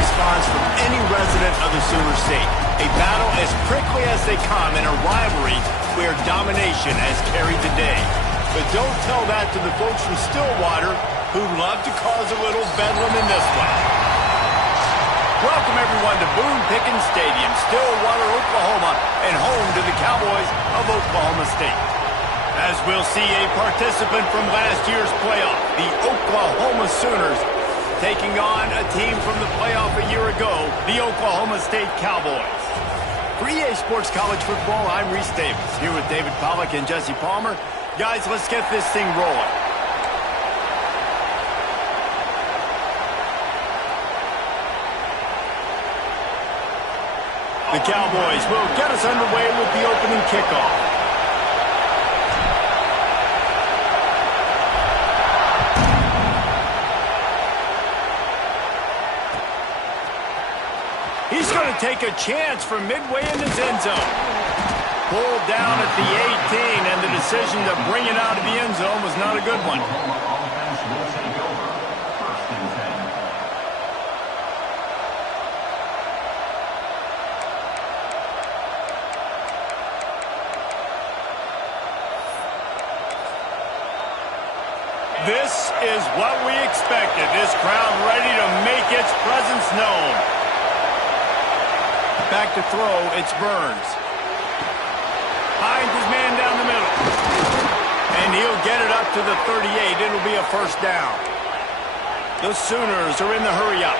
response from any resident of the Sooner State. A battle as prickly as they come in a rivalry where domination has carried the day. But don't tell that to the folks from Stillwater who love to cause a little bedlam in this one. Welcome everyone to Boone Pickens Stadium, Stillwater, Oklahoma, and home to the Cowboys of Oklahoma State. As we'll see a participant from last year's playoff, the Oklahoma Sooners, taking on a team from the playoff a year ago, the Oklahoma State Cowboys. For EA Sports College Football, I'm Reese Davis, here with David Pollack and Jesse Palmer. Guys, let's get this thing rolling. The Cowboys will get us underway with the opening kickoff. He's going to take a chance from midway in his end zone. Pulled down at the 18, and the decision to bring it out of the end zone was not a good one. This is what we expected. This crowd ready to make its presence known. Back to throw, it's Burns. Finds his man down the middle. And he'll get it up to the 38. It'll be a first down. The Sooners are in the hurry-up.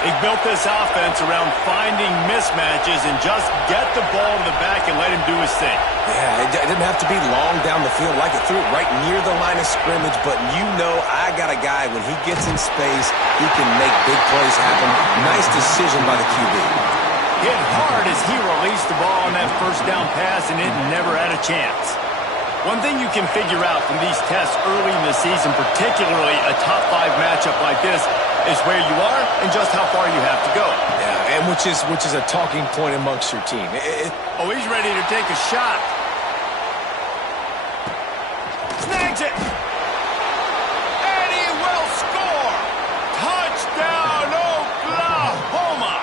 They built this offense around finding mismatches and just get the ball to the back and let him do his thing. Yeah, it didn't have to be long down the field. Like it threw it right near the line of scrimmage, but you know I got a guy, when he gets in space, he can make big plays happen. Nice decision by the QB. Hit hard as he released the ball on that first down pass, and it never had a chance. One thing you can figure out from these tests early in the season, particularly a top-5 matchup like this, is where you are and just how far you have to go. Yeah, and which is a talking point amongst your team. Oh, he's ready to take a shot. Snags it. And he will score. Touchdown, Oklahoma.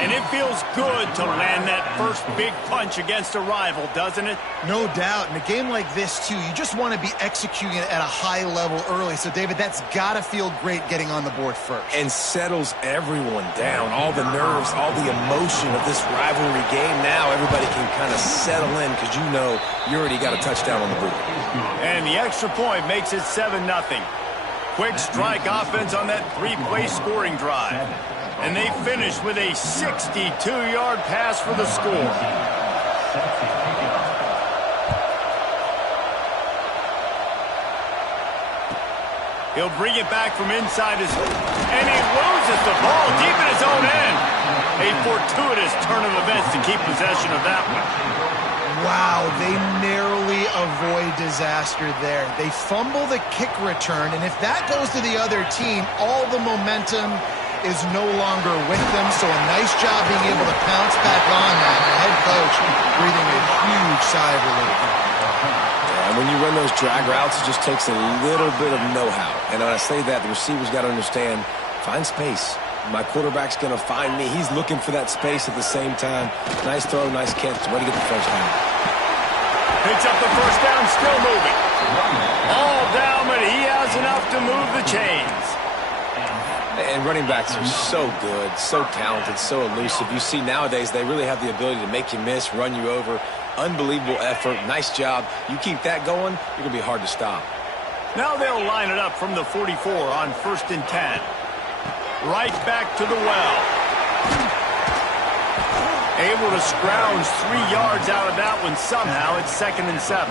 And it feels good to land that first big punch against a rival, doesn't it? No doubt. In a game like this, too, you just want to be executing it at a high level early. So, David, that's got to feel great getting on the board first. And settles everyone down. All the nerves, all the emotion of this rivalry game. Now everybody can kind of settle in because you know you already got a touchdown on the board. And the extra point makes it 7-0. Quick strike offense on that 3-play scoring drive. And they finish with a 62-yard pass for the score. He'll bring it back from inside his... And he loses the ball deep in his own end. A fortuitous turn of events to keep possession of that one. Wow, they narrowly avoid disaster there. They fumble the kick return, and if that goes to the other team, all the momentum is no longer with them. So a nice job being able to pounce back on that. The head coach breathing a huge sigh of relief. And when you run those drag routes, it just takes a little bit of know-how. And when I say that, the receiver's got to understand, find space. My quarterback's going to find me. He's looking for that space at the same time. Nice throw, nice catch. Way to get the first down. Picks up the first down, still moving. All down, but he has enough to move the chains. And running backs are so good, so talented, so elusive. You see nowadays they really have the ability to make you miss, run you over. Unbelievable effort. Nice job. You keep that going, you're going to be hard to stop. Now they'll line it up from the 44 on 1st and 10. Right back to the well. Able to scrounge 3 yards out of that one somehow. It's 2nd and 7.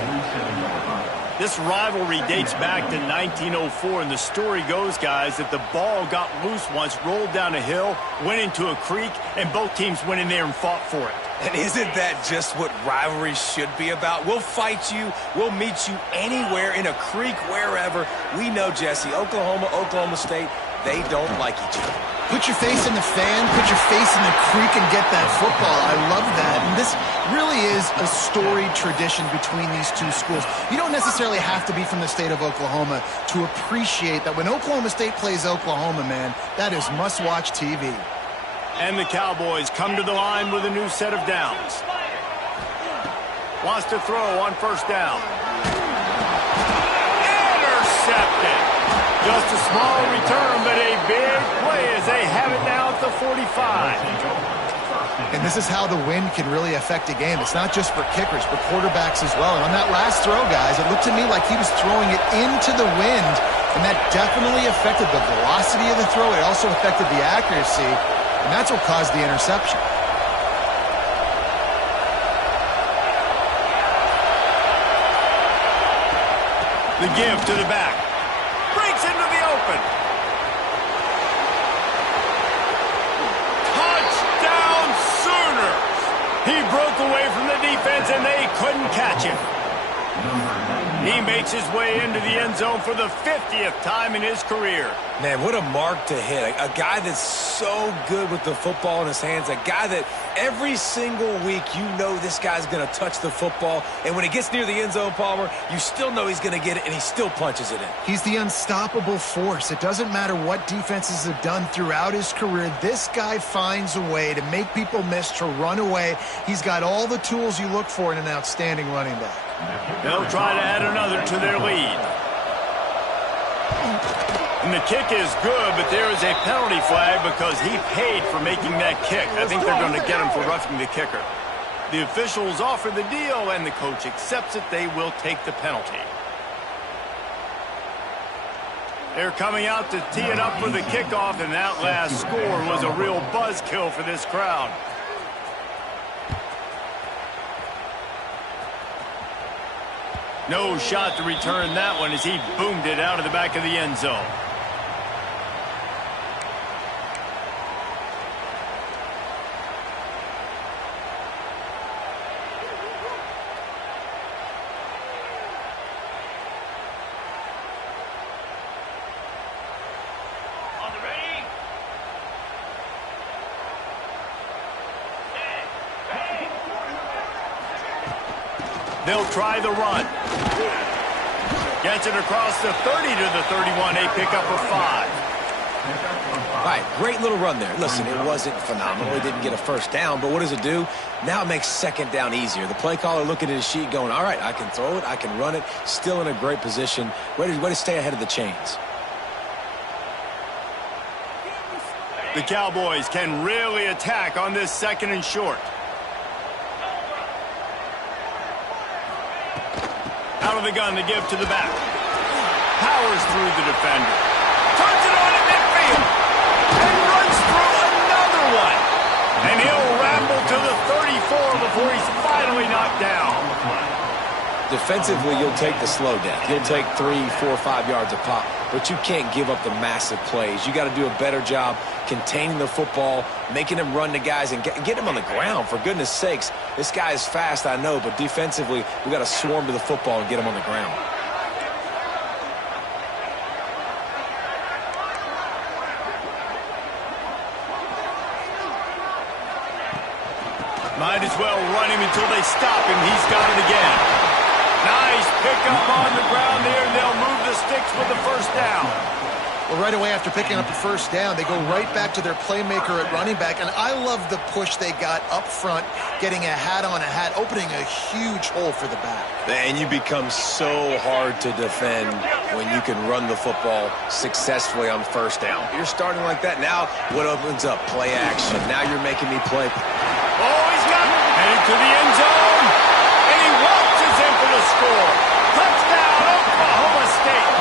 This rivalry dates back to 1904, and the story goes, guys, that the ball got loose once, rolled down a hill, went into a creek, and both teams went in there and fought for it. And isn't that just what rivalry should be about? We'll fight you. We'll meet you anywhere, in a creek, wherever. We know, Jesse, Oklahoma, Oklahoma State, they don't like each other. Put your face in the fan, put your face in the creek and get that football. I love that. And this really is a storied tradition between these two schools. You don't necessarily have to be from the state of Oklahoma to appreciate that when Oklahoma State plays Oklahoma, man, that is must-watch TV. And the Cowboys come to the line with a new set of downs. Wants to throw on first down. Intercepted. Just a small return, but a big play as they have it now at the 45. And this is how the wind can really affect a game. It's not just for kickers, but quarterbacks as well. And on that last throw, guys, it looked to me like he was throwing it into the wind, and that definitely affected the velocity of the throw. It also affected the accuracy, and that's what caused the interception. The give to the back. Breaks into the open. Touchdown Sooners! He broke away from the defense and they couldn't catch him. He makes his way into the end zone for the 50th time in his career. Man, what a mark to hit. A guy that's so good with the football in his hands. A guy that every single week you know this guy's going to touch the football. And when he gets near the end zone, Palmer, you still know he's going to get it, and he still punches it in. He's the unstoppable force. It doesn't matter what defenses have done throughout his career. This guy finds a way to make people miss, to run away. He's got all the tools you look for in an outstanding running back. They'll try to add another to their lead. And the kick is good, but there is a penalty flag because he paid for making that kick. I think they're going to get him for roughing the kicker. The officials offer the deal, and the coach accepts it. They will take the penalty. They're coming out to tee it up for the kickoff, and that last score was a real buzzkill for this crowd. No shot to return that one as he boomed it out of the back of the end zone. They'll try the run. Gets it across the 30 to the 31. A pickup of 5. All right, great little run there. Listen, it wasn't phenomenal. He didn't get a first down, but what does it do? Now it makes second down easier. The play caller looking at his sheet going, all right, I can throw it, I can run it. Still in a great position. Way to stay ahead of the chains. The Cowboys can really attack on this second and short. Out of the gun to give to the back. Powers through the defender. Turns it on at midfield. And runs through another one. And he'll ramble to the 34 before he's finally knocked down. Defensively, you'll take the slow death. You'll take 3, 4, 5 yards a pop, but you can't give up the massive plays. You got to do a better job containing the football, making him run to guys, and get him on the ground. For goodness sakes, this guy is fast, I know, but defensively, we got to swarm to the football and get him on the ground. Might as well run him until they stop him. He's got it again. Nice pickup on the ground there, and they'll move the sticks with the first down. Well, right away after picking up the first down, they go right back to their playmaker at running back. And I love the push they got up front, getting a hat on a hat, opening a huge hole for the back. And you become so hard to defend when you can run the football successfully on first down. You're starting like that. Now what opens up? Play action. Now you're making me play. Oh, he's got it. Heading to the end zone. And he waltzes in for the score. Touchdown, Oklahoma State.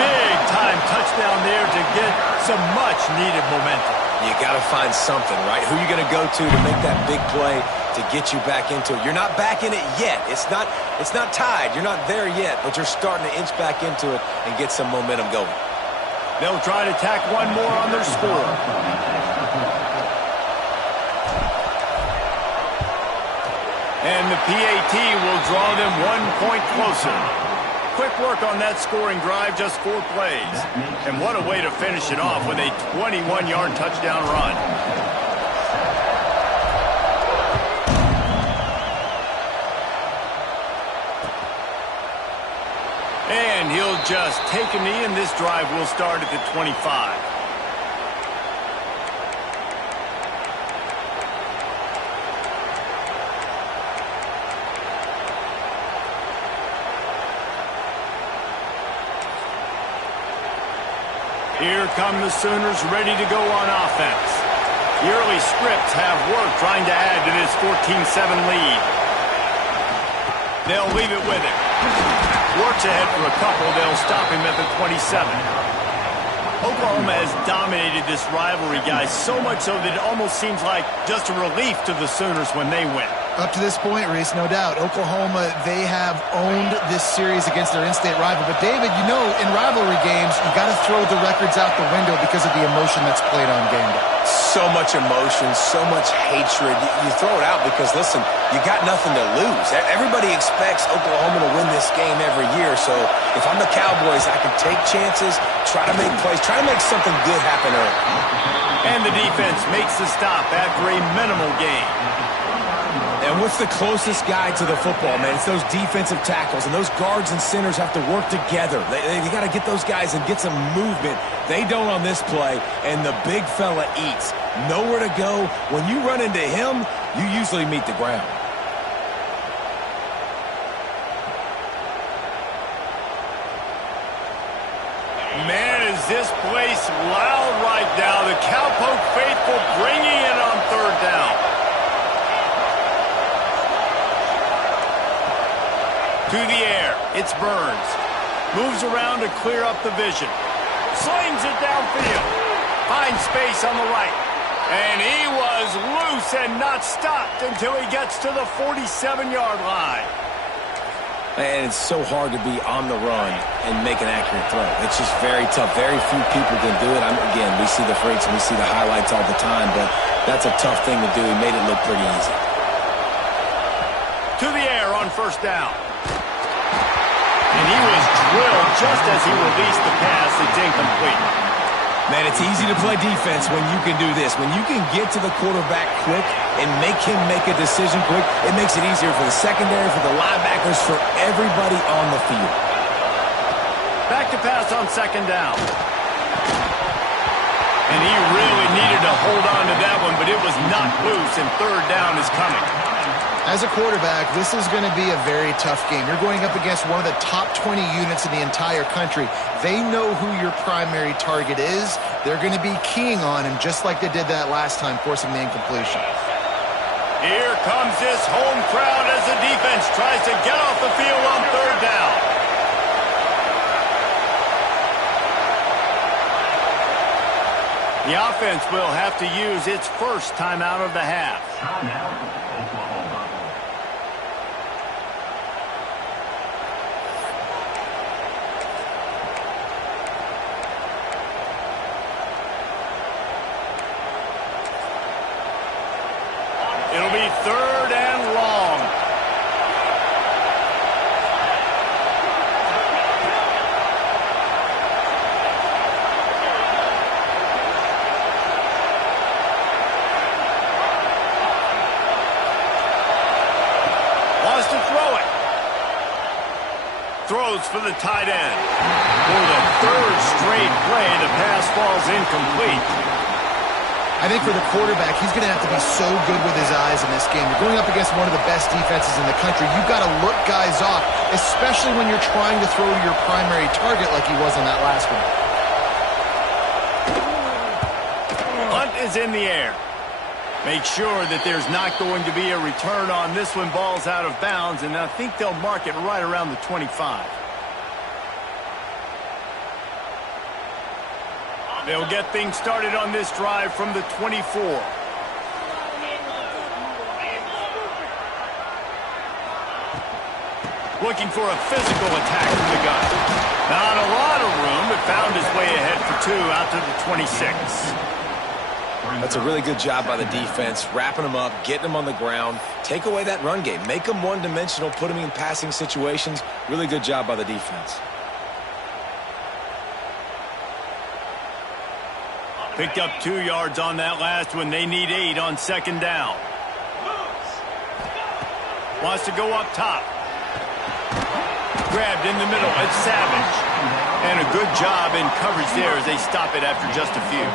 Big time touchdown there to get some much needed momentum. You got to find something, right? Who are you going to go to make that big play to get you back into it? You're not back in it yet. It's not tied. You're not there yet, but you're starting to inch back into it and get some momentum going. They'll try to tack one more on their score. And the PAT will draw them 1 point closer. quick work on that scoring drive, just 4 plays. And what a way to finish it off with a 21-yard touchdown run. And he'll just take a knee, and this drive will start at the 25. Here come the Sooners ready to go on offense. The early scripts have worked trying to add to this 14-7 lead. They'll leave it with him. Works ahead for a couple. They'll stop him at the 27. Oklahoma has dominated this rivalry, guys, so much so that it almost seems like just a relief to the Sooners when they win. Up to this point, Reese, no doubt, Oklahoma, they have owned this series against their in-state rival. But, David, you know, in rivalry games, you got to throw the records out the window because of the emotion that's played on game day. So much emotion, so much hatred. You throw it out because, listen, you got nothing to lose. Everybody expects Oklahoma to win this game every year. So if I'm the Cowboys, I can take chances, try to make plays, try to make something good happen early. And the defense makes the stop after a minimal gain. And what's the closest guy to the football, man? It's those defensive tackles, and those guards and centers have to work together. They got to get those guys and get some movement. They don't on this play, and the big fella eats. Nowhere to go. When you run into him, you usually meet the ground. Man, is this place loud right now. The Cowpoke faithful bringing it on 3rd down. To the air, it's Burns. Moves around to clear up the vision. Slings it downfield. Finds space on the right. And he was loose and not stopped until he gets to the 47-yard line. And it's so hard to be on the run and make an accurate throw. It's just very tough. Very few people can do it. Again, we see the freaks and we see the highlights all the time, but that's a tough thing to do. He made it look pretty easy. To the air on 1st down. And he was drilled just as he released the pass. It's incomplete. Man, it's easy to play defense when you can do this. When you can get to the quarterback quick and make him make a decision quick, it makes it easier for the secondary, for the linebackers, for everybody on the field. Back to pass on 2nd down. And he really needed to hold on to that one, but it was knocked loose, and 3rd down is coming. As a quarterback, this is going to be a very tough game. You're going up against one of the top 20 units in the entire country. They know who your primary target is. They're going to be keying on him just like they did that last time, forcing the incompletion. Here comes this home crowd as the defense tries to get off the field on 3rd down. The offense will have to use its first timeout of the half. It'll be 3rd and long. Wants to throw it. Throws for the tight end. For the 3rd straight play, the pass falls incomplete. I think for the quarterback, he's going to have to be so good with his eyes in this game. You're going up against one of the best defenses in the country. You've got to look guys off, especially when you're trying to throw to your primary target like he was on that last one. Hunt is in the air. Make sure that there's not going to be a return on this one. Ball's out of bounds, and I think they'll mark it right around the 25. They'll get things started on this drive from the 24. Looking for a physical attack from the gun. Not a lot of room, but found his way ahead for 2 out to the 26. That's a really good job by the defense, wrapping them up, getting them on the ground. Take away that run game. Make them one-dimensional, put them in passing situations. Really good job by the defense. Picked up 2 yards on that last one. They need 8 on second down. Wants to go up top. Grabbed in the middle. It's Savage. And a good job in coverage there as they stop it after just a few.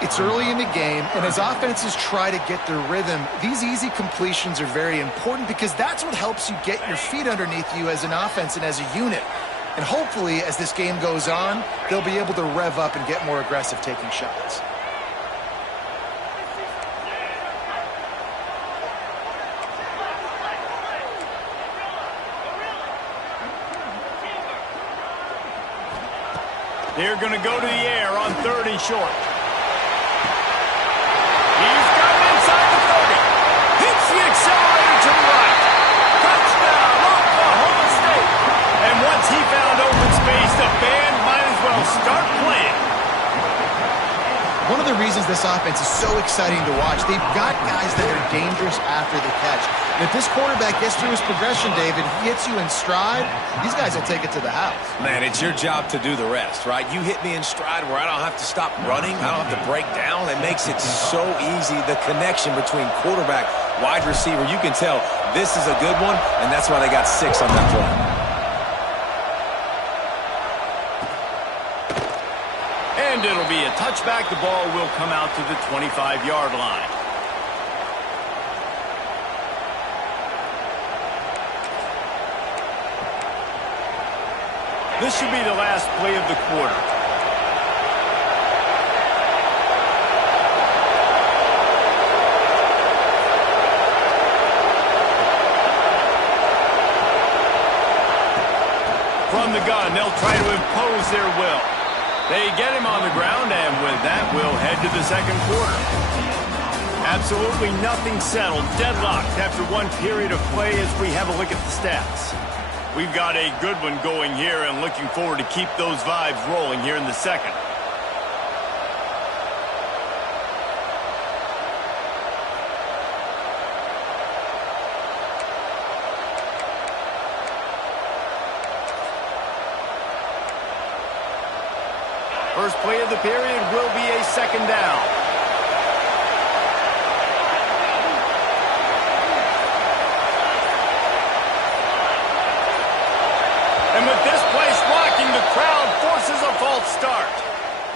It's early in the game, and as offenses try to get their rhythm, these easy completions are very important because that's what helps you get your feet underneath you as an offense and as a unit. And hopefully, as this game goes on, they'll be able to rev up and get more aggressive taking shots. They're going to go to the air on 3rd and short. He's got it inside the 30. Hits the accelerator to the right. Touchdown, Oklahoma State. And once he found open space, the band might as well start playing. One of the reasons this offense is so exciting to watch, they've got guys that are dangerous after the catch. And if this quarterback gets through his progression, David, he hits you in stride, these guys will take it to the house. Man, it's your job to do the rest, right? You hit me in stride where I don't have to stop running. I don't have to break down. It makes it so easy. The connection between quarterback, wide receiver, you can tell this is a good one, and that's why they got 6 on that play. And it'll be a touchback. The ball will come out to the 25-yard line. This should be the last play of the quarter. From the gun, they'll try to impose their will. They get him on the ground, and with that, we'll head to the second quarter. Absolutely nothing settled, deadlocked after one period of play as we have a look at the stats. We've got a good one going here and looking forward to keep those vibes rolling here in the second. First play of the period will be a second down. And with this place rocking, the crowd forces a false start.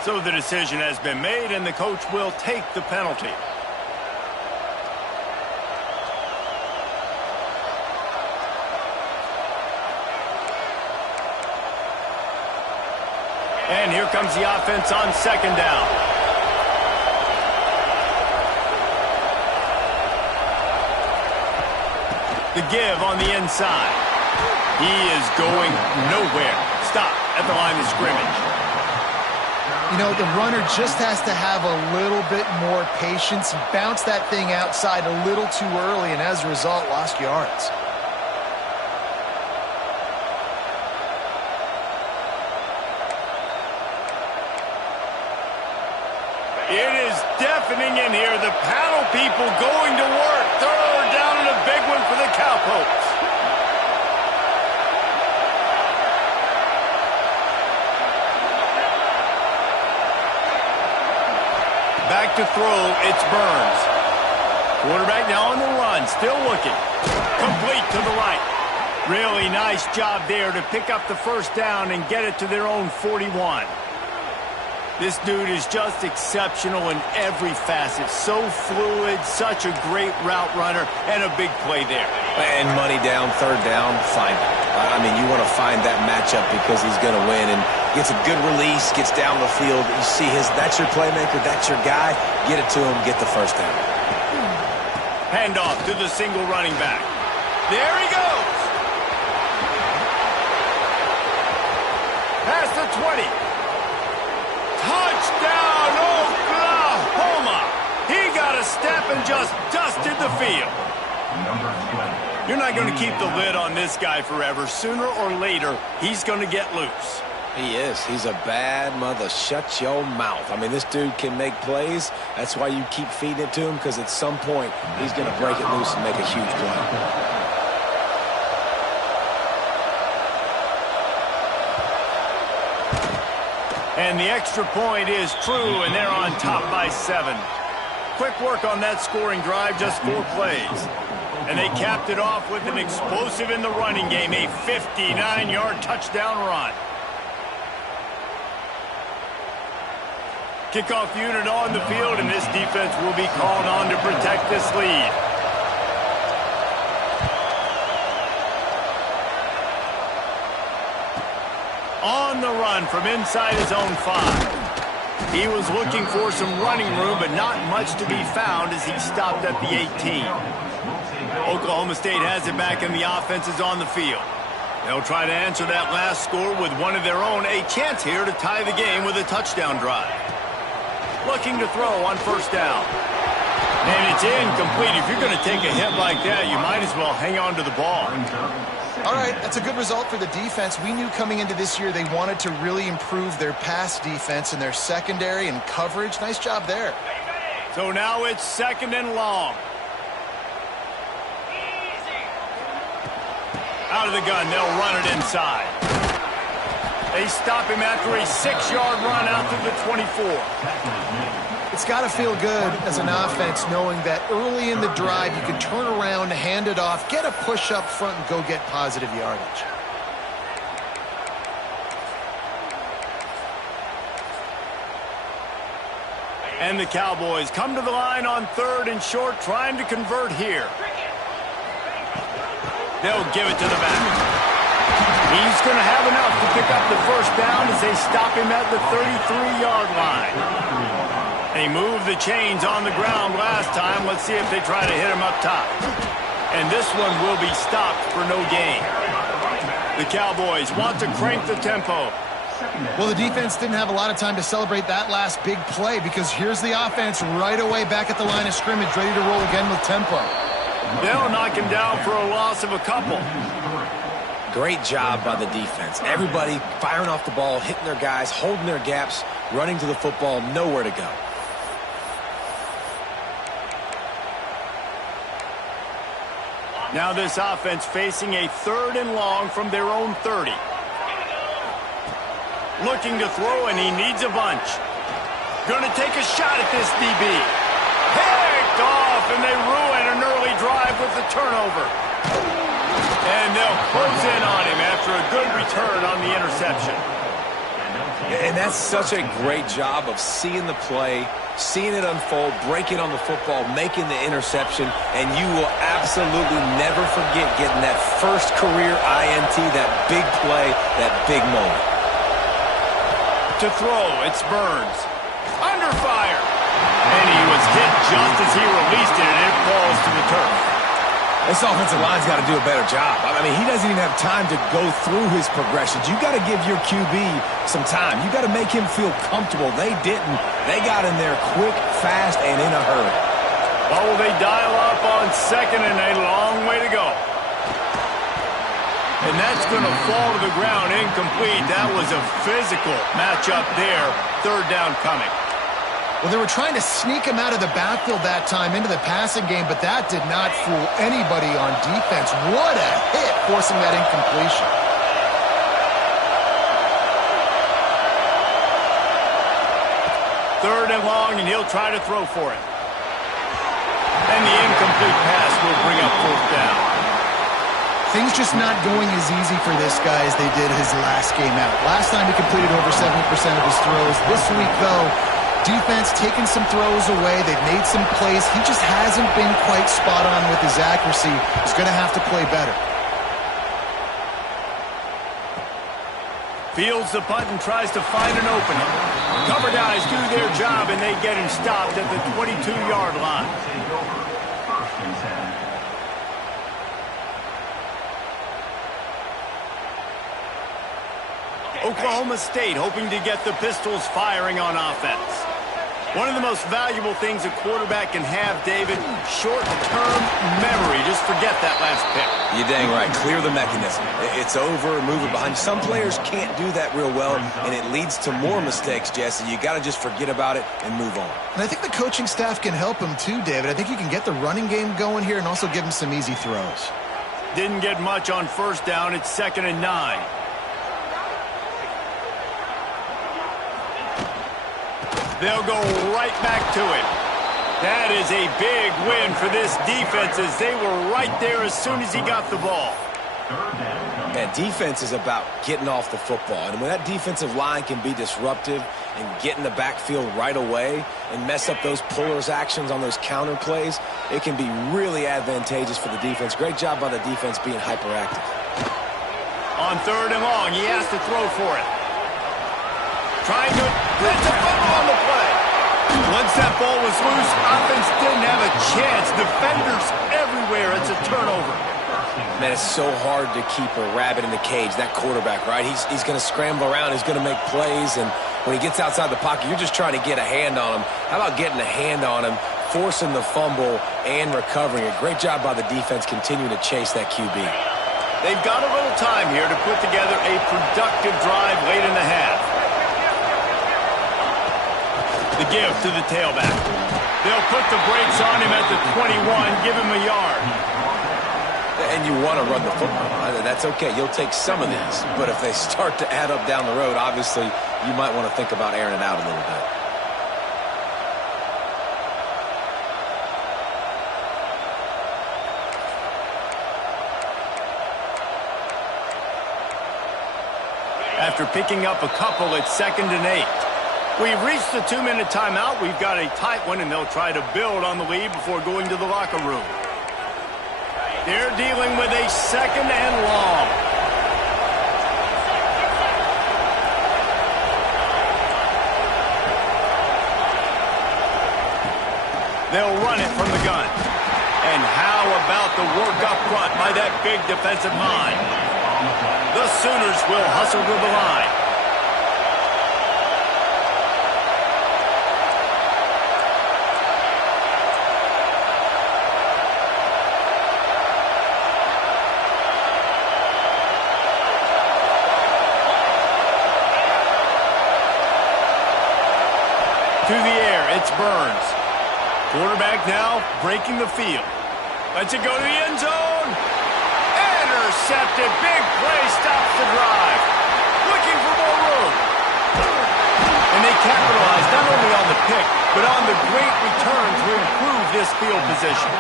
So the decision has been made, and the coach will take the penalty. And here comes the offense on second down. The give on the inside. He is going nowhere. Stop at the line of scrimmage. You know, the runner just has to have a little bit more patience. He bounced that thing outside a little too early, and as a result, lost yards. It is deafening in here. The panel people going to work. 3rd down and a big one for the Cowpokes. Back to throw, it's Burns. Quarterback now on the run, still looking. Complete to the right. Really nice job there to pick up the first down and get it to their own 41. This dude is just exceptional in every facet. So fluid, such a great route runner, and a big play there. And money down, 3rd down, find him. I mean, you want to find that matchup because he's going to win. And gets a good release, gets down the field. You see that's your playmaker, that's your guy. Get it to him, get the first down. Handoff to the single running back. There he goes. Past the 20. Touchdown, Oklahoma! He got a step and just dusted the field. You're not going to keep the lid on this guy forever. Sooner or later, he's going to get loose. He is. He's a bad mother. Shut your mouth. I mean, this dude can make plays. That's why you keep feeding it to him, because at some point, he's going to break it loose and make a huge play. And the extra point is true, and they're on top by 7. Quick work on that scoring drive, just 4 plays. And they capped it off with an explosive in the running game, a 59-yard touchdown run. Kickoff unit on the field, and this defense will be called on to protect this lead. On the run from inside his own 5. He was looking for some running room, but not much to be found as he stopped at the 18. Oklahoma State has it back, and the offense is on the field. They'll try to answer that last score with one of their own, a chance here to tie the game with a touchdown drive. Looking to throw on first down. And it's incomplete. If you're going to take a hit like that, you might as well hang on to the ball. All right, that's a good result for the defense. We knew coming into this year they wanted to really improve their pass defense and their secondary and coverage. Nice job there. So now it's 2nd and long. Out of the gun, they'll run it inside. They stop him after a 6-yard run out to the 24. It's got to feel good as an offense knowing that early in the drive you can turn around, hand it off, get a push up front, and go get positive yardage. And the Cowboys come to the line on 3rd and short, trying to convert here. They'll give it to the back. He's going to have enough to pick up the first down as they stop him at the 33-yard line. They moved the chains on the ground last time. Let's see if they try to hit him up top. And this one will be stopped for no gain. The Cowboys want to crank the tempo. Well, the defense didn't have a lot of time to celebrate that last big play, because here's the offense right away back at the line of scrimmage, ready to roll again with tempo. They'll knock him down for a loss of a couple. Great job by the defense. Everybody firing off the ball, hitting their guys, holding their gaps, running to the football, nowhere to go. Now this offense facing a 3rd and long from their own 30. Looking to throw, and he needs a bunch. Going to take a shot at this DB. Picked off, and they ruin an early drive with the turnover. And they'll close in on him after a good return on the interception. And that's such a great job of seeing the play, seeing it unfold, breaking on the football, making the interception, and you will absolutely never forget getting that first career INT, that big play, that big moment. To throw, it's Burns. Under fire. And he was hit just as he released it, and it falls to the turf. This offensive line's got to do a better job. I mean, he doesn't even have time to go through his progressions. You got to give your QB some time. You got to make him feel comfortable. They didn't. They got in there quick, fast, and in a hurry. Oh, they dial up on 2nd and a long way to go. And that's going to fall to the ground incomplete. That was a physical matchup there. 3rd down coming. Well, they were trying to sneak him out of the backfield that time into the passing game, but that did not fool anybody on defense. What a hit, forcing that incompletion. 3rd and long, and he'll try to throw for it. And the incomplete pass will bring up 4th down. Things just not going as easy for this guy as they did his last game out. Last time he completed over 70% of his throws. This week, though, defense taking some throws away. They've made some plays. He just hasn't been quite spot on with his accuracy. He's going to have to play better. Fields the punt and tries to find an opening. Cover guys do their job, and they get him stopped at the 22-yard line. Oklahoma State hoping to get the Pistols firing on offense. One of the most valuable things a quarterback can have, David, short-term memory. Just forget that last pick. You're dang right. Clear the mechanism. It's over, move it behind. Some players can't do that real well, and it leads to more mistakes, Jesse. You got to just forget about it and move on. And I think the coaching staff can help him too, David. I think you can get the running game going here and also give him some easy throws. Didn't get much on first down. It's 2nd and 9. They'll go right back to it. That is a big win for this defense as they were right there as soon as he got the ball. Man, defense is about getting off the football. And when that defensive line can be disruptive and get in the backfield right away and mess up those pullers actions on those counter plays, it can be really advantageous for the defense. Great job by the defense being hyperactive. On 3rd and long, he has to throw for it. Trying to... That's a fumble on the play. Once that ball was loose, offense didn't have a chance. Defenders everywhere. It's a turnover. Man, it's so hard to keep a rabbit in the cage, that quarterback, right? He's going to scramble around. He's going to make plays, and when he gets outside the pocket, you're just trying to get a hand on him. How about getting a hand on him, forcing the fumble, and recovering it? Great job by the defense continuing to chase that QB. They've got a little time here to put together a productive drive late in the half. The give to the tailback. They'll put the brakes on him at the 21, give him a yard. And you want to run the football. That's okay. You'll take some of these. But if they start to add up down the road, obviously, you might want to think about airing it out a little bit. After picking up a couple, it's 2nd and 8. We've reached the 2-minute timeout. We've got a tight one, and they'll try to build on the lead before going to the locker room. They're dealing with a 2nd and long. They'll run it from the gun. And how about the work up front by that big defensive line? The Sooners will hustle to the line. To the air, it's Burns. Quarterback now breaking the field. Lets it go to the end zone. Intercepted. Big play stops the drive. Looking for more room. And they capitalize not only on the pick, but on the great return to improve this field position.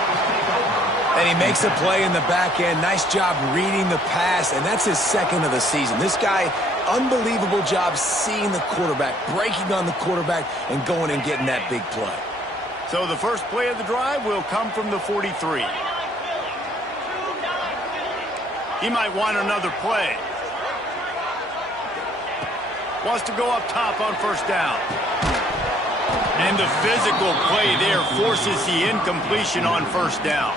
And he makes a play in the back end. Nice job reading the pass, and that's his 2nd of the season. This guy, unbelievable job seeing the quarterback, breaking on the quarterback, and going and getting that big play. So the first play of the drive will come from the 43. He might want another play. Wants to go up top on first down. And the physical play there forces the incompletion on first down.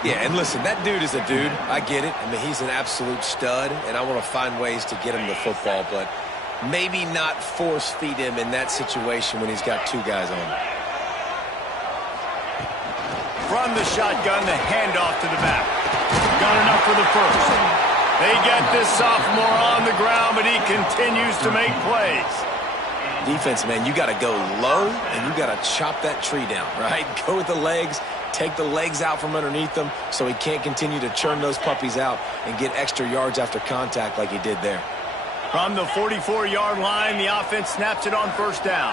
Yeah, and listen, that dude is a dude. I get it. I mean, he's an absolute stud, and I want to find ways to get him the football, but maybe not force feed him in that situation when he's got 2 guys on him. From the shotgun, the handoff to the back. Got enough for the first. They get this sophomore on the ground, but he continues to make plays. Defense, man, you got to go low, and you got to chop that tree down, right? Go with the legs. Take the legs out from underneath him so he can't continue to churn those puppies out and get extra yards after contact like he did there. From the 44-yard line, the offense snaps it on first down.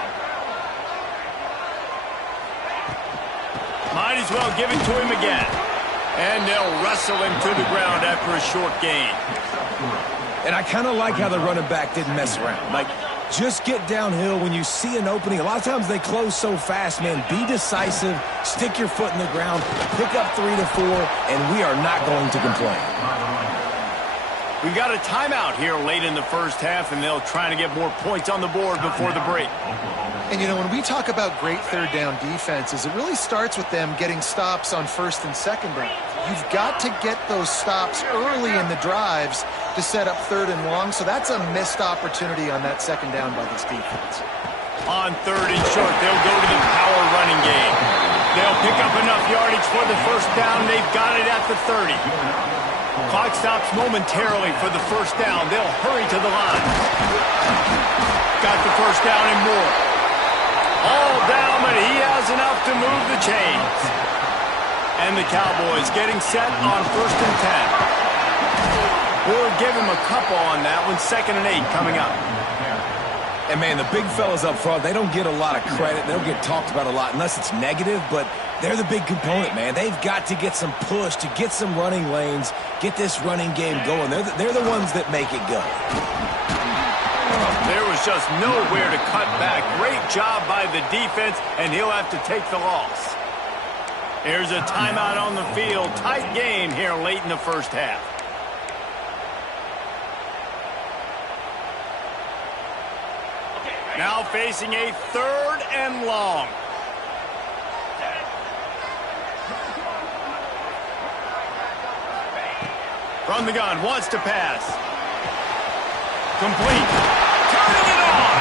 Might as well give it to him again. And they'll wrestle him to the ground after a short gain. And I kind of like how the running back didn't mess around. Like, just get downhill when you see an opening. A lot of times they close so fast, man. Be decisive, stick your foot in the ground, pick up 3 to 4, and we are not going to complain. We've got a timeout here late in the first half, and they'll try to get more points on the board before the break. And, you know, when we talk about great third down defenses, it really starts with them getting stops on first and second down. You've got to get those stops early in the drives to set up 3rd and long, so that's a missed opportunity on that 2nd down by this defense. On 3rd and short, they'll go to the power running game. They'll pick up enough yardage for the first down. They've got it at the 30. Clock stops momentarily for the first down. They'll hurry to the line. Got the first down and more. All down, but he has enough to move the chains. And the Cowboys getting set on 1st and 10. We'll give him a couple on that one. 2nd and 8 coming up. And, man, the big fellas up front, they don't get a lot of credit. They don't get talked about a lot unless it's negative, but they're the big component, man. They've got to get some push, to get some running lanes, get this running game going. They're the ones that make it go. There was just nowhere to cut back. Great job by the defense, and he'll have to take the loss. Here's a timeout on the field. Tight game here late in the first half. Now facing a 3rd and long. From the gun, wants to pass. Complete. Turning it on.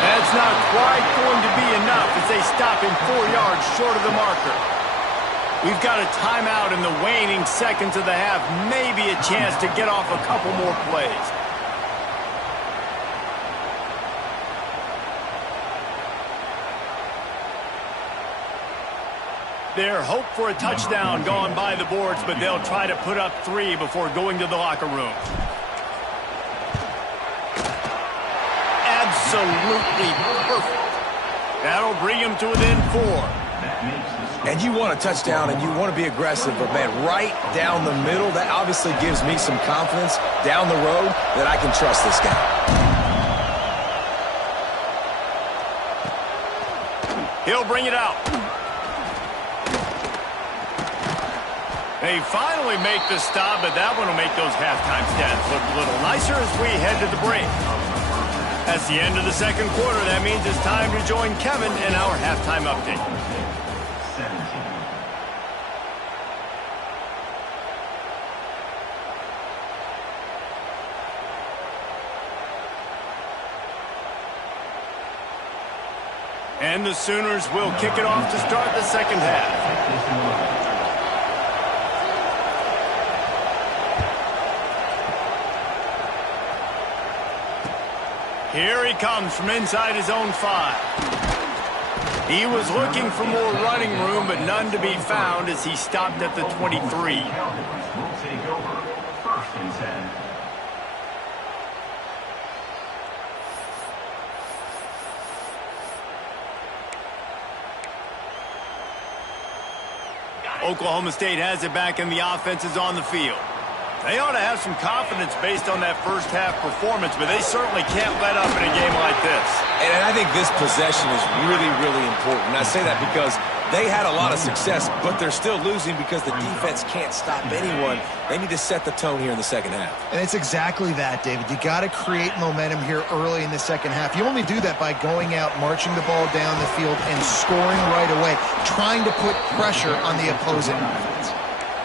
That's not quite going to be enough as they stop him 4 yards short of the marker. We've got a timeout in the waning seconds of the half. Maybe a chance to get off a couple more plays. Their hope for a touchdown gone by the boards, but they'll try to put up 3 before going to the locker room. Absolutely perfect. That'll bring him to within 4. And you want a touchdown and you want to be aggressive, but, man, right down the middle, that obviously gives me some confidence down the road that I can trust this guy. He'll bring it out. They finally make the stop, but that one will make those halftime stats look a little nicer as we head to the break. That's the end of the 2nd quarter. That means it's time to join Kevin in our halftime update. And the Sooners will kick it off to start the 2nd half. Here he comes from inside his own 5. He was looking for more running room, but none to be found as he stopped at the 23. Will take over 1st and 10. Oklahoma State has it back, and the offense is on the field. They ought to have some confidence based on that first half performance, but they certainly can't let up in a game like this. And I think this possession is really, really important. And I say that because they had a lot of success, but they're still losing because the defense can't stop anyone. They need to set the tone here in the 2nd half. And it's exactly that, David. You got to create momentum here early in the 2nd half. You only do that by going out, marching the ball down the field, and scoring right away, trying to put pressure on the opposing offense.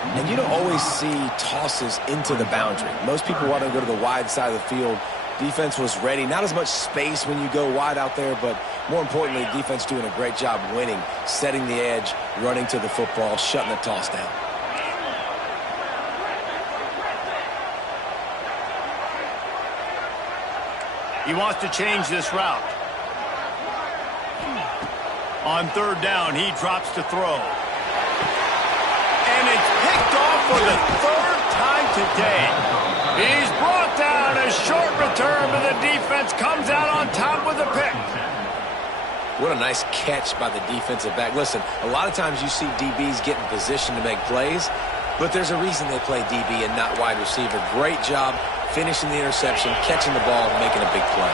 And you don't always see tosses into the boundary. Most people want to go to the wide side of the field. Defense was ready. Not as much space when you go wide out there, but more importantly, defense doing a great job winning, setting the edge, running to the football, shutting the toss down. He wants to change this route. On 3rd down, he drops to throw. And it's picked off for the 3rd time today. He's brought down a short return, but the defense comes out on top with a pick. What a nice catch by the defensive back. Listen, a lot of times you see DBs get in position to make plays, but there's a reason they play DB and not wide receiver. Great job finishing the interception, catching the ball, and making a big play.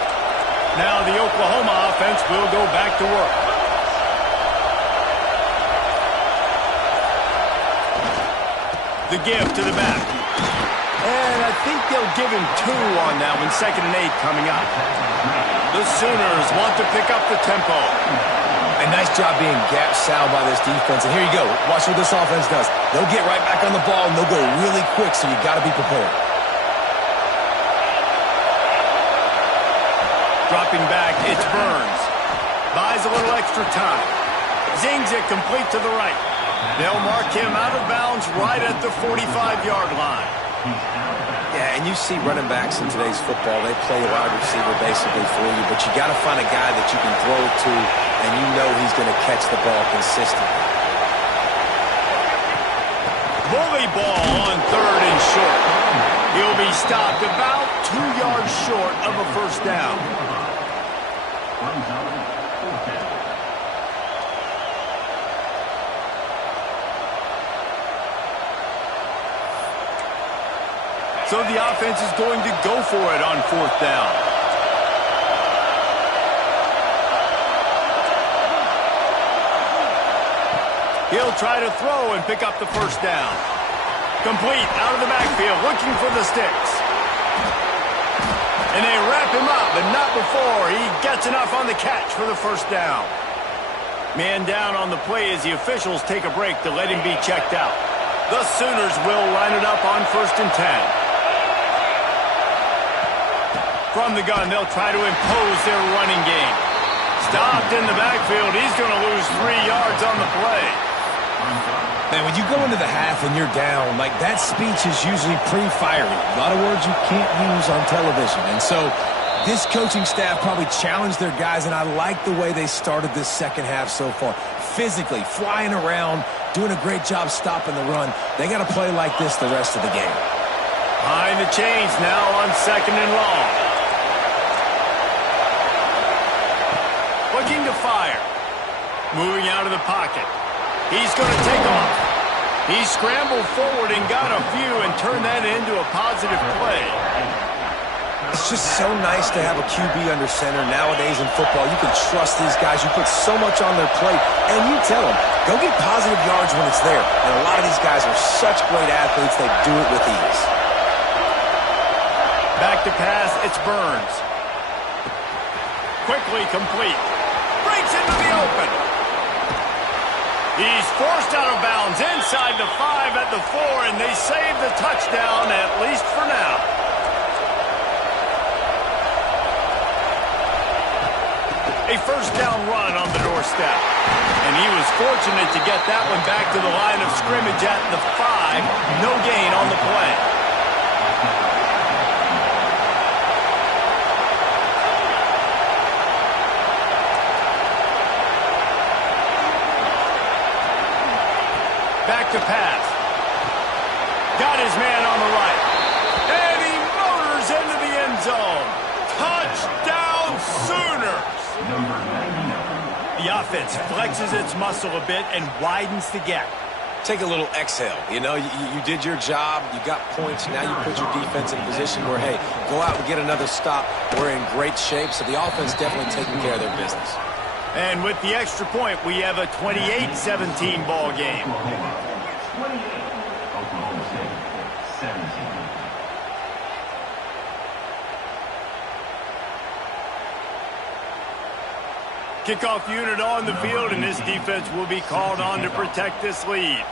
Now the Oklahoma offense will go back to work. The give to the back. And I think they'll give him 2 on that one. 2nd and 8 coming up. The Sooners want to pick up the tempo. A nice job being gap sound by this defense. And here you go. Watch what this offense does. They'll get right back on the ball, and they'll go really quick, so you got to be prepared. Dropping back, it's Burns. Buys a little extra time. Zings it complete to the right. They'll mark him out of bounds right at the 45-yard line. Yeah, and you see running backs in today's football, they play wide receiver basically for you, but you got to find a guy that you can throw it to, and you know he's going to catch the ball consistently. Bully ball on 3rd and short. He'll be stopped about 2 yards short of a first down. So the offense is going to go for it on 4th down. He'll try to throw and pick up the first down. Complete out of the backfield, looking for the sticks. And they wrap him up, but not before he gets enough on the catch for the first down. Man down on the play as the officials take a break to let him be checked out. The Sooners will line it up on 1st and 10. From the gun, they'll try to impose their running game. Stopped in the backfield. He's going to lose 3 yards on the play. Man, when you go into the half and you're down, like that speech is usually pre-fiery. A lot of words you can't use on television. And so this coaching staff probably challenged their guys, and I like the way they started this second half so far. Physically, flying around, doing a great job stopping the run. They got to play like this the rest of the game. Behind the chains now on 2nd and long. Looking to fire. Moving out of the pocket. He's going to take off. He scrambled forward and got a few and turned that into a positive play. It's just so nice to have a QB under center nowadays in football. You can trust these guys. You put so much on their plate, and you tell them, go get positive yards when it's there. And a lot of these guys are such great athletes, they do it with ease. Back to pass, it's Burns. Quickly complete. Breaks into the open. He's forced out of bounds inside the 5 at the 4, and they save the touchdown, at least for now. A first down run on the doorstep. And he was fortunate to get that one back to the line of scrimmage at the 5. No gain on the play. Back to pass. Got his man on the right. And he motors into the end zone. Touchdown Sooners! The offense flexes its muscle a bit and widens the gap. Take a little exhale. You know, you did your job. You got points. Now you put your defense in a position where, hey, go out and get another stop. We're in great shape. So the offense definitely taking care of their business. And with the extra point, we have a 28-17 ball game. Oklahoma State 17. Kickoff unit on the field, and this defense will be called on to protect this lead.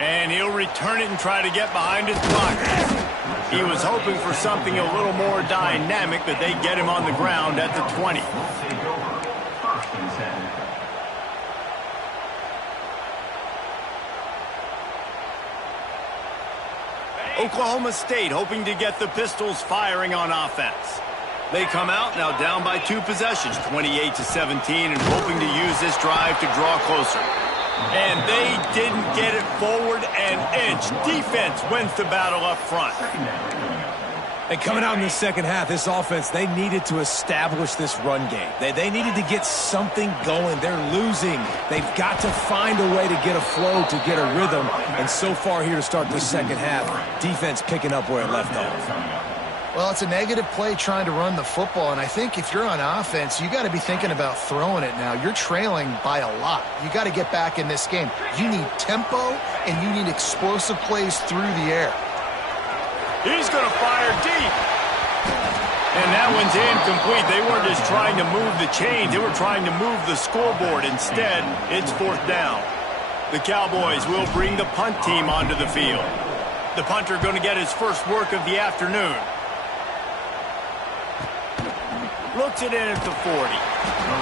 And he'll return it and try to get behind his blockers. He was hoping for something a little more dynamic, but they get him on the ground at the 20. Take over. 1st and 10. Oklahoma State hoping to get the Pistols firing on offense. They come out now down by 2 possessions, 28-17, and hoping to use this drive to draw closer. And they didn't get it forward an inch. Defense wins the battle up front. And coming out in the second half, this offense, they needed to establish this run game. They needed to get something going. They're losing. They've got to find a way to get a flow, to get a rhythm. And so far here to start the second half, defense picking up where it left off. Well, it's a negative play trying to run the football, and I think if you're on offense, you got to be thinking about throwing it now. You're trailing by a lot. You got to get back in this game. You need tempo, and you need explosive plays through the air. He's going to fire deep. And that one's incomplete. They weren't just trying to move the chains. They were trying to move the scoreboard. Instead, it's 4th down. The Cowboys will bring the punt team onto the field. The punter going to get his first work of the afternoon. looks it in at the 40.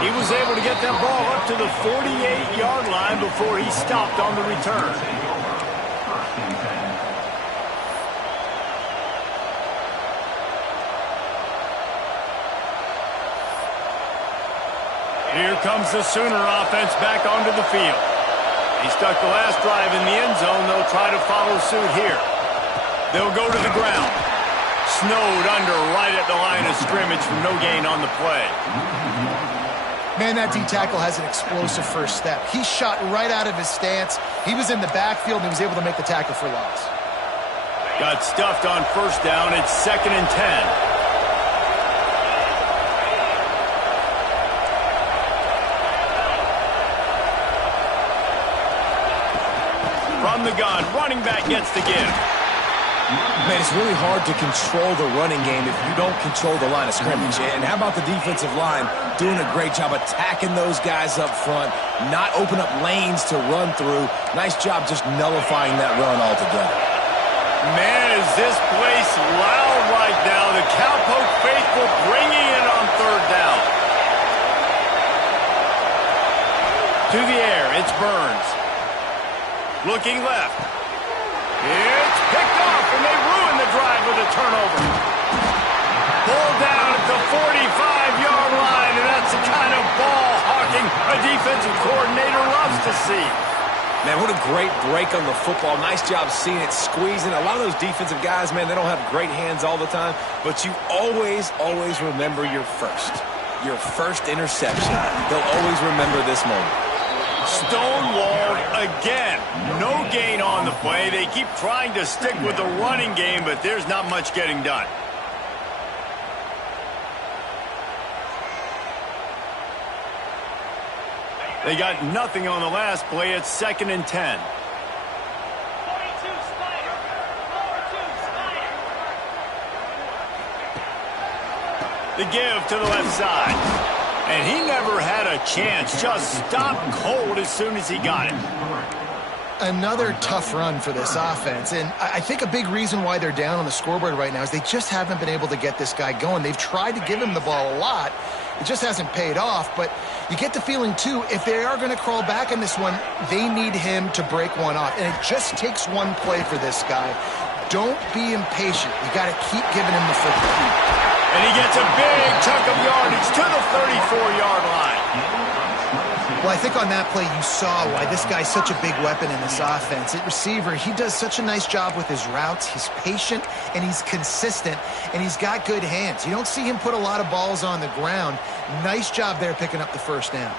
He was able to get that ball up to the 48-yard line before he stopped on the return. Here comes the Sooner offense back onto the field. He stuck the last drive in the end zone. They'll try to follow suit here. They'll go to the ground. Snowed under right at the line of scrimmage from no gain on the play. Man, that D-tackle has an explosive first step. He shot right out of his stance. He was in the backfield and he was able to make the tackle for loss. Got stuffed on first down. It's 2nd and 10. From the gun, running back gets the give. Man, it's really hard to control the running game if you don't control the line of scrimmage. And how about the defensive line doing a great job attacking those guys up front, not open up lanes to run through. Nice job just nullifying that run altogether. Man, is this place loud right now. The Cowpoke faithful bringing it on 3rd down. To the air, it's Burns. Looking left. It's picked off, and they ruin the drive with a turnover. Pulled down at the 45-yard line, and that's the kind of ball hawking a defensive coordinator loves to see. Man, what a great break on the football. Nice job seeing it squeezing. A lot of those defensive guys, man, they don't have great hands all the time, but you always remember your first interception. They'll always remember this moment. Stonewalled again. No gain on the play. They keep trying to stick with the running game, but there's not much getting done. They got nothing on the last play. It's 2nd and 10. The give to the left side. And he never had a chance. Just stopped cold as soon as he got it. Another tough run for this offense. And I think a big reason why they're down on the scoreboard right now is they just haven't been able to get this guy going. They've tried to give him the ball a lot. It just hasn't paid off. But you get the feeling, too, if they are going to crawl back in this one, they need him to break one off. And it just takes one play for this guy. Don't be impatient. You got to keep giving him the football. And he gets a big chunk of yardage to the 34-yard line. Well, I think on that play you saw why this guy's such a big weapon in this offense. At receiver, he does such a nice job with his routes. He's patient, and he's consistent, and he's got good hands. You don't see him put a lot of balls on the ground. Nice job there picking up the first down.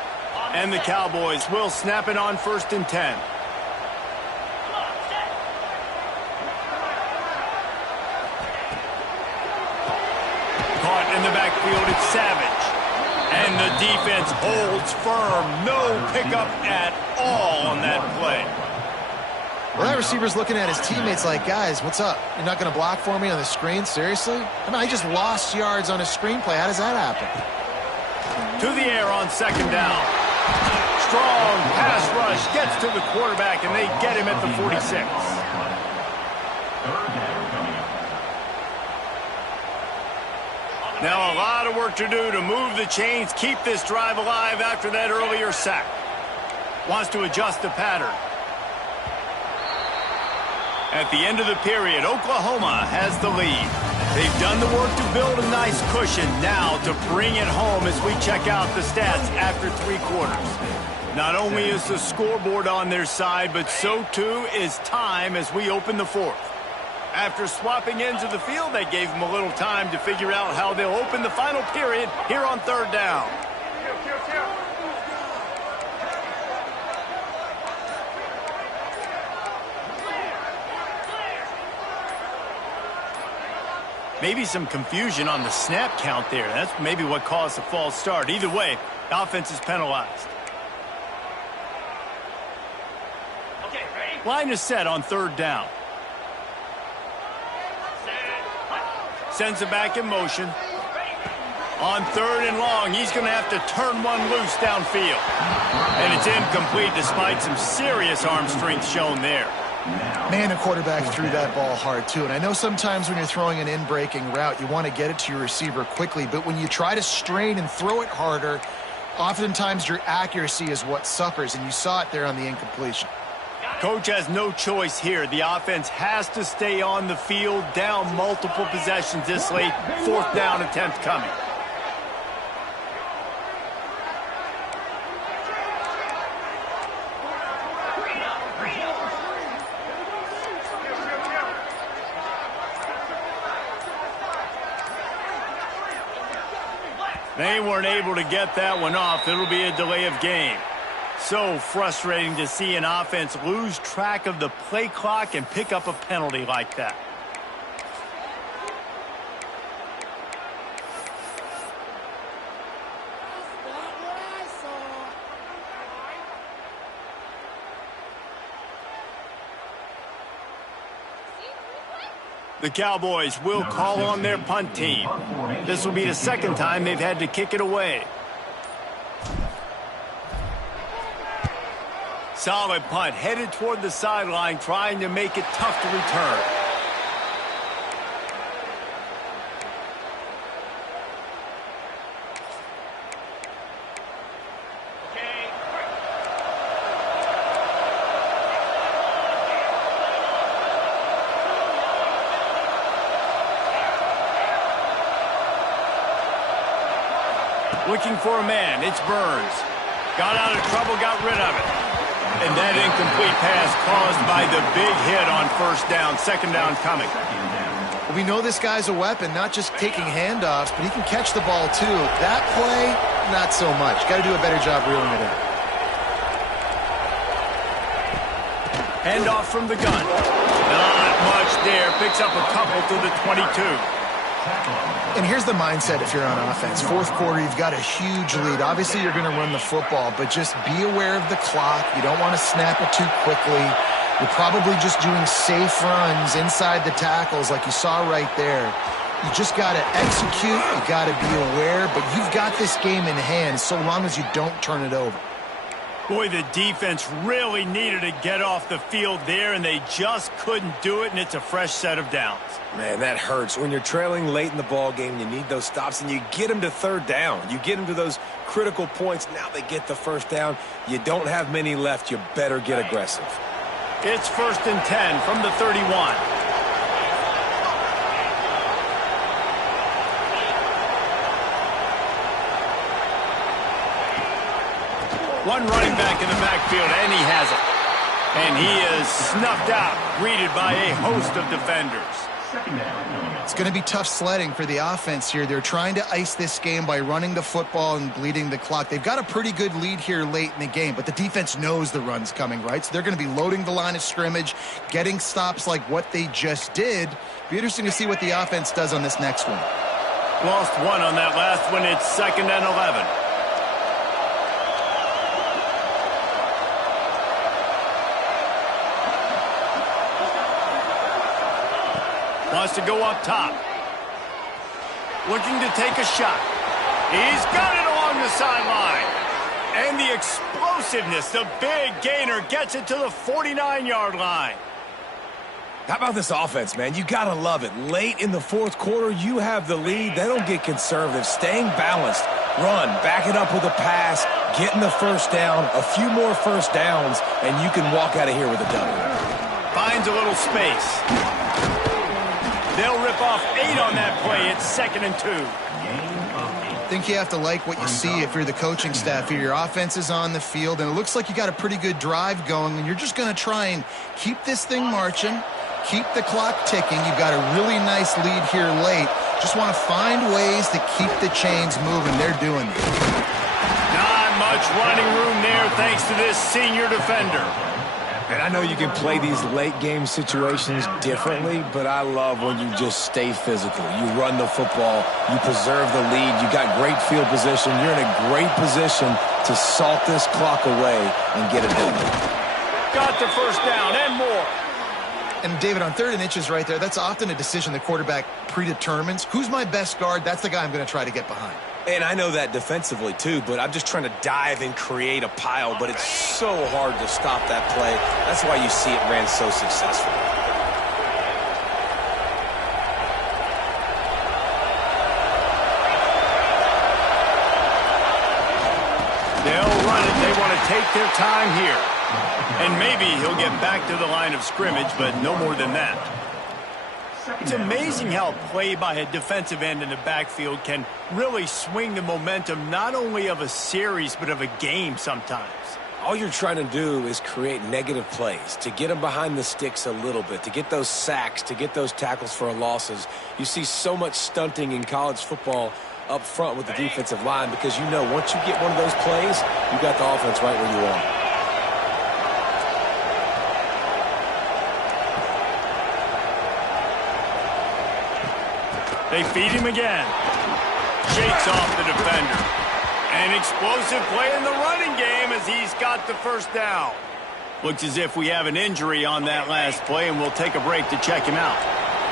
And the Cowboys will snap it on 1st and 10. Caught in the backfield, it's Savage. And the defense holds firm. No pickup at all on that play. Well, that receiver's looking at his teammates like, guys, what's up? You're not going to block for me on the screen? Seriously? I mean, I just lost yards on a screenplay. How does that happen? To the air on 2nd down. Strong pass rush gets to the quarterback, and they get him at the 46. Now a lot of work to do to move the chains, keep this drive alive after that earlier sack. Wants to adjust the pattern. At the end of the period, Oklahoma has the lead. They've done the work to build a nice cushion. Now to bring it home as we check out the stats after 3 quarters. Not only is the scoreboard on their side, but so too is time as we open the 4th. After swapping ends of the field, they gave them a little time to figure out how they'll open the final period here on 3rd down. Maybe some confusion on the snap count there. That's maybe what caused the false start. Either way, the offense is penalized. Line is set on 3rd down. Sends it back in motion. On 3rd and long, he's going to have to turn one loose downfield. And it's incomplete despite some serious arm strength shown there. Man, the quarterback threw that ball hard, too. And I know sometimes when you're throwing an in-breaking route, you want to get it to your receiver quickly. But when you try to strain and throw it harder, oftentimes your accuracy is what suffers. And you saw it there on the incompletion. Coach has no choice here. The offense has to stay on the field, down multiple possessions this late. 4th down attempt coming. They weren't able to get that one off. It'll be a delay of game. So frustrating to see an offense lose track of the play clock and pick up a penalty like that. The Cowboys will call on their punt team. This will be the 2nd time they've had to kick it away. Solid punt, headed toward the sideline, trying to make it tough to return. Looking for a man, it's Burns. Got out of trouble, got rid of it. And that incomplete pass caused by the big hit on 1st down. 2nd down coming. Well, we know this guy's a weapon, not just taking handoffs, but he can catch the ball too. That play, not so much. Got to do a better job reeling it in. Handoff from the gun. Not much there. Picks up a couple to the 22. And here's the mindset if you're on offense. 4th quarter, you've got a huge lead. Obviously, you're going to run the football, but just be aware of the clock. You don't want to snap it too quickly. You're probably just doing safe runs inside the tackles like you saw right there. You just got to execute. You got to be aware, but you've got this game in hand so long as you don't turn it over. Boy, the defense really needed to get off the field there, and they just couldn't do it, and it's a fresh set of downs. Man, that hurts. When you're trailing late in the ball game, you need those stops, and you get them to 3rd down. You get them to those critical points. Now they get the 1st down. You don't have many left. You better get aggressive. It's 1st and 10 from the 31. One running back in the backfield, and he has it. And he is snuffed out, greeted by a host of defenders. It's going to be tough sledding for the offense here. They're trying to ice this game by running the football and bleeding the clock. They've got a pretty good lead here late in the game, but the defense knows the run's coming, right? So they're going to be loading the line of scrimmage, getting stops like what they just did. Be interesting to see what the offense does on this next one. Lost one on that last one. It's 2nd and 11. Wants to go up top. Looking to take a shot. He's got it along the sideline. And the explosiveness, the big gainer gets it to the 49-yard line. How about this offense, man? You got to love it. Late in the 4th quarter, you have the lead. They don't get conservative. Staying balanced. Run, back it up with a pass, getting the 1st down, a few more 1st downs, and you can walk out of here with a W. Finds a little space. They'll rip off 8 on that play. It's 2nd and 2. I think you have to like what you see if you're the coaching staff here. Your offense is on the field, and it looks like you got a pretty good drive going, and you're just going to try and keep this thing marching, keep the clock ticking. You've got a really nice lead here late. Just want to find ways to keep the chains moving. They're doing it. Not much running room there thanks to this senior defender. And I know you can play these late-game situations differently, but I love when you just stay physical. You run the football. You preserve the lead. You got great field position. You're in a great position to salt this clock away and get it done. Got the 1st down and more. And, David, on 3rd and inches right there, that's often a decision the quarterback predetermines. Who's my best guard? That's the guy I'm going to try to get behind. And I know that defensively too, but I'm just trying to dive and create a pile, but it's so hard to stop that play. That's why you see it ran so successful. They'll run it. They want to take their time here. And maybe he'll get back to the line of scrimmage, but no more than that. It's amazing how a play by a defensive end in the backfield can really swing the momentum not only of a series but of a game sometimes. All you're trying to do is create negative plays, to get them behind the sticks a little bit, to get those sacks, to get those tackles for losses. You see so much stunting in college football up front with the defensive line because you know once you get one of those plays, you got the offense right where you want it. They feed him again. Shakes off the defender. An explosive play in the running game as he's got the first down. Looks as if we have an injury on that last play, and we'll take a break to check him out.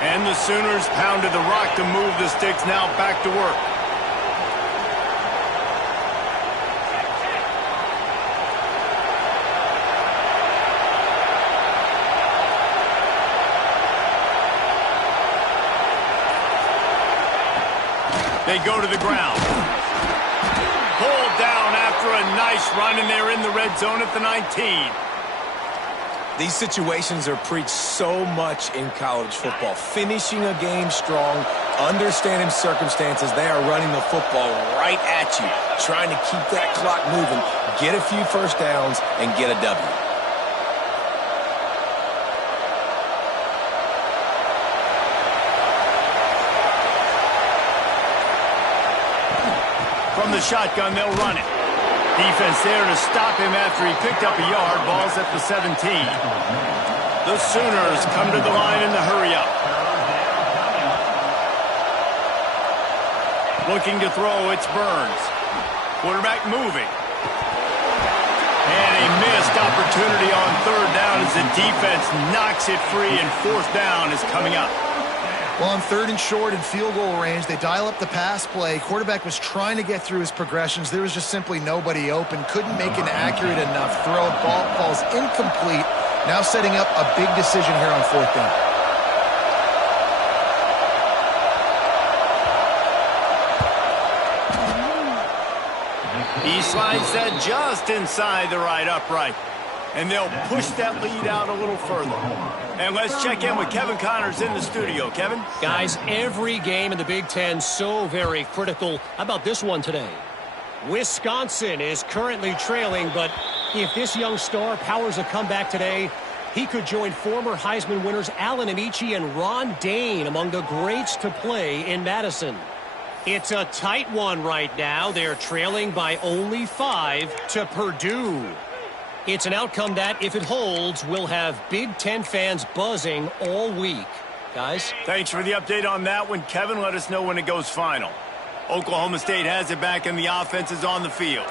And the Sooners pounded the rock to move the sticks, now back to work. They go to the ground. Pulled down after a nice run, and they're in the red zone at the 19. These situations are preached so much in college football. Finishing a game strong, understanding circumstances. They are running the football right at you, trying to keep that clock moving, get a few first downs, and get a W. From the shotgun, they'll run it. Defense there to stop him after he picked up a yard. Ball's at the 17. The Sooners come to the line in the hurry-up. Looking to throw, it's Burns. Quarterback moving. And a missed opportunity on third down as the defense knocks it free, and fourth down is coming up. Well, on third and short and field goal range, they dial up the pass play. Quarterback was trying to get through his progressions. There was just simply nobody open. Couldn't make an accurate enough throw. Ball falls incomplete. Now setting up a big decision here on fourth down. He slides that just inside the right upright. And they'll push that lead out a little further. And let's check in with Kevin Connors in the studio. Kevin? Guys, every game in the Big Ten so very critical. How about this one today? Wisconsin is currently trailing, but if this young star powers a comeback today, he could join former Heisman winners Allen Amici and Ron Dayne among the greats to play in Madison. It's a tight one right now. They're trailing by only 5 to Purdue. It's an outcome that, if it holds, will have Big Ten fans buzzing all week. Guys? Thanks for the update on that one, Kevin. Let us know when it goes final. Oklahoma State has it back, and the offense is on the field.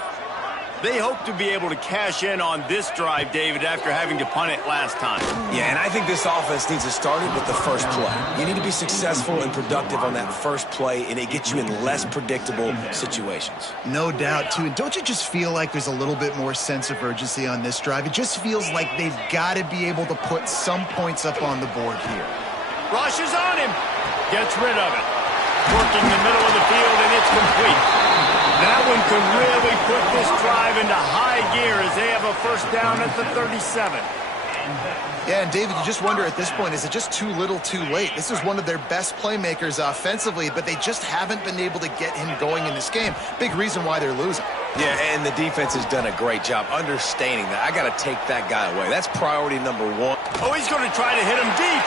They hope to be able to cash in on this drive, David, after having to punt it last time. Yeah, and I think this offense needs to start it with the first play. You need to be successful and productive on that first play, and it gets you in less predictable situations. No doubt, too. And don't you just feel like there's a little bit more sense of urgency on this drive? It just feels like they've got to be able to put some points up on the board here. Rushes on him. Gets rid of it. Working the middle of the field, and it's complete. That one could really put this drive into high gear as they have a first down at the 37. Yeah, and David, you just wonder at this point, is it just too little too late? This is one of their best playmakers offensively, but they just haven't been able to get him going in this game. Big reason why they're losing. Yeah, and the defense has done a great job understanding that. I got to take that guy away. That's priority number 1. Oh, he's going to try to hit him deep.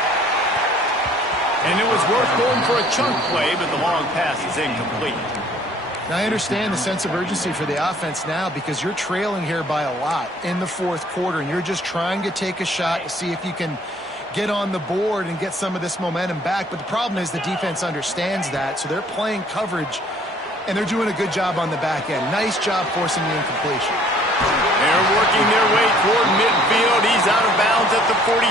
And it was worth going for a chunk play, but the long pass is incomplete. Now, I understand the sense of urgency for the offense now because you're trailing here by a lot in the fourth quarter, and you're just trying to take a shot to see if you can get on the board and get some of this momentum back. But the problem is the defense understands that, so they're playing coverage, and they're doing a good job on the back end. Nice job forcing the incompletion. They're working their way toward midfield. He's out of bounds at the 46.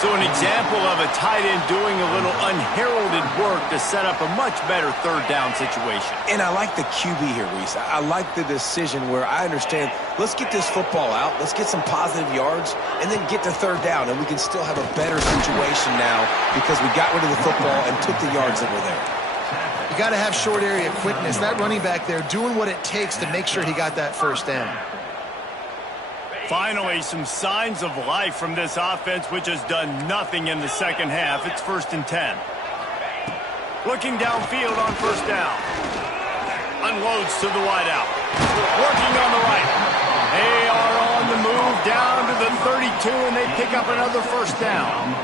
So an example of a tight end doing a little unheralded work to set up a much better third down situation. And I like the QB here, Reese. I like the decision where I understand, let's get this football out, let's get some positive yards, and then get to third down, and we can still have a better situation now because we got rid of the football and took the yards that were there. You got to have short area quickness. That running back there doing what it takes to make sure he got that first down. Finally, some signs of life from this offense, which has done nothing in the second half. It's 1st and 10. Looking downfield on first down. Unloads to the wideout. Working on the right. They are on the move down to the 32, and they pick up another first down.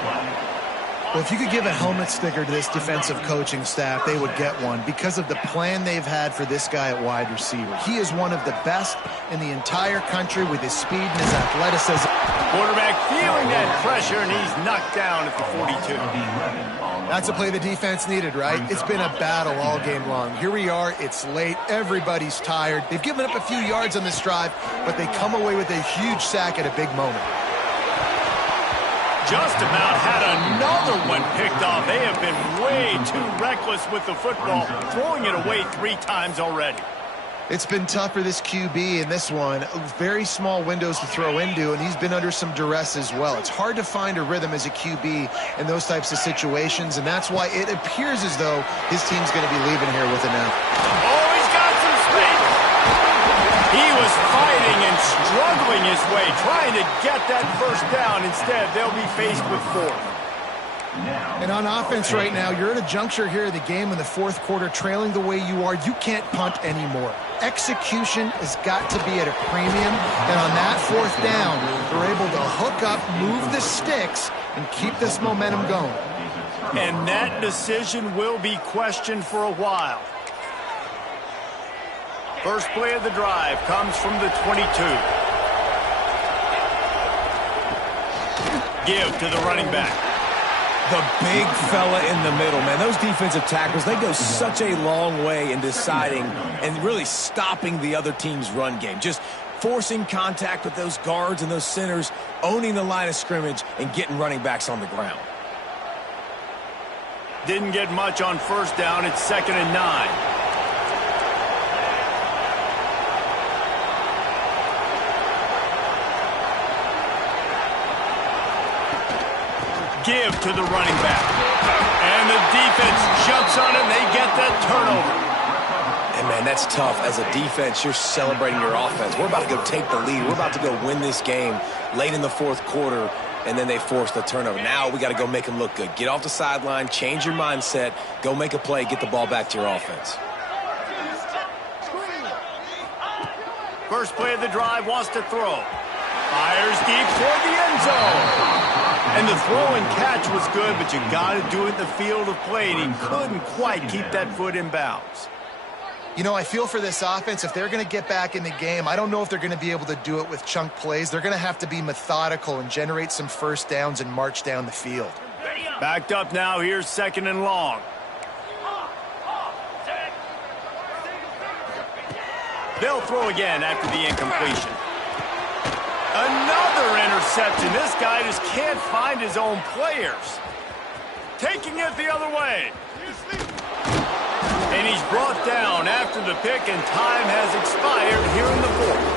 Well, if you could give a helmet sticker to this defensive coaching staff, they would get one because of the plan they've had for this guy at wide receiver. He is one of the best in the entire country with his speed and his athleticism. Quarterback feeling that pressure, and he's knocked down at the 42. That's a play the defense needed, right? It's been a battle all game long. Here we are. It's late. Everybody's tired. They've given up a few yards on this drive, but they come away with a huge sack at a big moment. Just about had another one picked off. They have been way too reckless with the football, throwing it away 3 times already. It's been tough for this QB in this one. Very small windows to throw into, and he's been under some duress as well. It's hard to find a rhythm as a QB in those types of situations, and that's why it appears as though his team's going to be leaving here with enough. Oh, he's got some space. He was fighting and struggling his way, trying to get that first down. Instead, they'll be faced with 4th. And on offense right now, you're at a juncture here in the game in the 4th quarter, trailing the way you are. You can't punt anymore. Execution has got to be at a premium. And on that 4th down, they're able to hook up, move the sticks, and keep this momentum going. And that decision will be questioned for a while. First play of the drive comes from the 22. Give to the running back. The big fella in the middle, man. Those defensive tackles, they go such a long way in deciding and really stopping the other team's run game. Just forcing contact with those guards and those centers, owning the line of scrimmage, and getting running backs on the ground. Didn't get much on first down. It's 2nd and 9. Give to the running back. And the defense jumps on it, and they get that turnover. And, man, that's tough. As a defense, you're celebrating your offense. We're about to go take the lead. We're about to go win this game late in the 4th quarter, and then they force the turnover. Now we got to go make them look good. Get off the sideline, change your mindset, go make a play, get the ball back to your offense. First play of the drive, wants to throw. Fires deep toward the end zone. And the throw and catch was good, but you got to do it in the field of play, and he couldn't quite keep that foot in bounds. You know, I feel for this offense, if they're going to get back in the game, I don't know if they're going to be able to do it with chunk plays. They're going to have to be methodical and generate some first downs and march down the field. Backed up now, here's 2nd and long. They'll throw again after the incompletion. Another interception. This guy just can't find his own players. Taking it the other way. And he's brought down after the pick, and time has expired here in the 4th.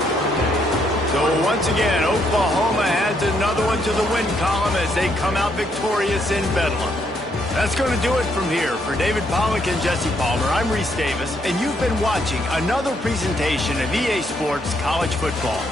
So once again, Oklahoma adds another one to the win column as they come out victorious in Bedlam. That's going to do it from here. For David Pollack and Jesse Palmer, I'm Reese Davis, and you've been watching another presentation of EA Sports College Football.